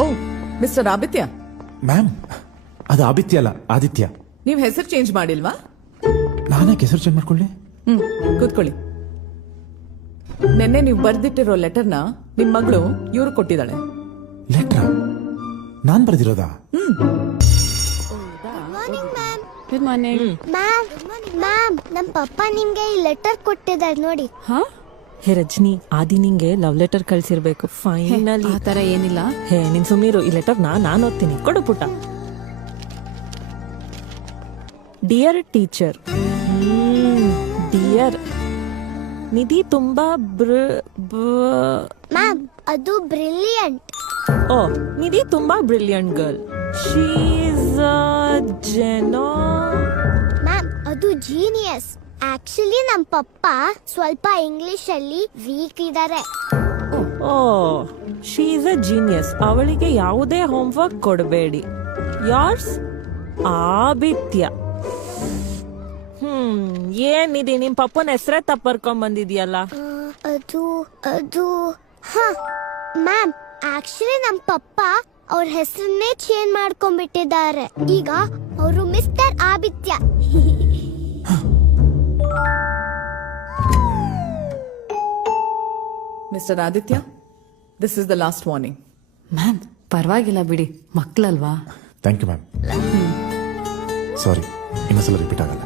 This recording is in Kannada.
ಓ ಮಿಸ್ಟರ್ ಆದಿತ್ಯ, ಮ್ಯಾಮ್ ಅದು ಆದಿತ್ಯ ಅಲ್ಲ, ಆದಿತ್ಯ. ನೀವ್ ಹೆಸರು ಚೇಂಜ್ ಮಾಡಿಲ್ವಾ? ನಾನೇ ಹೆಸರು ಚೇಂಜ್ ಮಾಡ್ಕೊಳ್ಳಿ? ಕೂತ್ಕೊಳ್ಳಿ. ನಿನ್ನೆ ನೀವು ಬರ್ದಿಟ್ಟಿರೋ ಲೆಟರ್ನ ನಿಮ್ ಮಗಳು ಇವ್ರು ಕೊಟ್ಟಿದ್ದಾಳೆ. ಲೆಟ್ರಾ? ನಾನ್ ಬರ್ದಿರೋದಾ? Good morning ma'am. ನಮ್ ಪಪ್ಪ ನಿಮ್ಗೆ ಈ ಲೆಟರ್ ಕೊಟ್ಟಿದ್ದಾರೆ ನೋಡಿ. ಹೇ ರಜನಿ, ಆದಿ ನಿಂಗೆ ಲವ್ ಲೆಟರ್ ಕಳ್ಸಿರ್ಬೇಕು. ಫೈನಲಿ. ಆ ತರ ಏನಿಲ್ಲ. ಹೇ ನಿನ್ ಸುಮೀರು, ಈ ಲೆಟರ್ ನಾನು ಓದ್ತೀನಿ. ಕೊಡು ಪುಟ. ಡಿಯರ್ ಟೀಚರ್, ಡಿಯರ್ ನಿಧಿ ತುಂಬಾ ಮ್ಯಾಮ್ ಅದು ಬ್ರಿಲಿಯಂಟ್. ಓ, ನಿಧಿ ತುಂಬಾ brilliant girl. She is genius. Ma'am ಅದು ಜೀನಿಯಸ್. ಆಕ್ಚುಲಿ ನಮ್ ಪಪ್ಪ ಸ್ವಲ್ಪ ಇಂಗ್ಲಿಷ್ ಅಲ್ಲಿ ವೀಕ್ ಇದಾರೆ. ಓ, ಶೀ ಈಸ್ ಅ ಜೀನಿಯಸ್. ಅವಳಿಗೆ ಯಾವುದೇ ಹೋಮ್ವರ್ಕ್ ಕೊಡಬೇಡಿ. ಯಾರ್ಸ್ ಆದಿತ್ಯ. ಏನಿದೆ ನಿಮ್ ಪಪ್ಪನ ಹೆಸರೇ ತಪ್ಪರ್ಕೊಂಡ್ ಬಂದಿದ್ಯಲ್ಲ. ಅದು ಮ್ಯಾಮ್ ಆಕ್ಚುಲಿ ನಮ್ ಪಪ್ಪ ಅವ್ರ ಹೆಸರನ್ನೇ ಚೇಂಜ್ ಮಾಡ್ಕೊಂಡ್ಬಿಟ್ಟಿದ್ದಾರೆ. ಈಗ ಅವರು mister Aditya. Mister Aditya, this is the last warning. Ma'am ಪರವಾಗಿಲ್ಲ ಬಿಡಿ, ಮಕ್ಕಳಲ್ವಾ. Thank you ma'am. ಸಾರಿ, ಇನ್ನೊಂದ್ಸಲ ರಿಪೀಟ್ ಆಗಲ್ಲ.